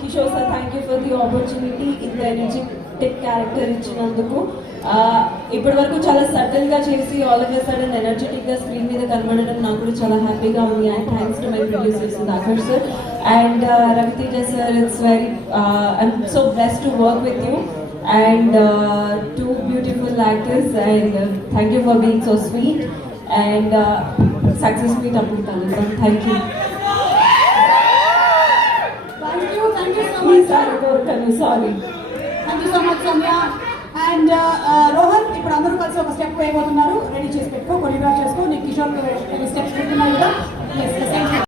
Kishore sir, thank you for the opportunity. ఇంత energetic character ఇచ్చినందుకు. ఇప్పటి వరకు చాలా సటిల్ గా చేసి all of a sudden energetic గా స్క్రీన్ మీద కనబడడం నాకు కూడా చాలా హ్యాపీగా ఉంది. And thanks to my producer Sudhakar sir and Ravi Teja sir. It's very I'm so blessed to work with you and two beautiful actors, and thank you for being so sweet and success meet up with Tanusam. Thank you so much. Sorry. Thank you so much, Soumya. And Rohan, ఇప్పుడు అందరూ కలిసి ఒక స్టెప్ వేయబోతున్నారు. రెడీ చేసి పెట్టుకో, కొరియోగ్రాఫ్ చేసుకో. నీకు కిషోర్ స్టెప్స్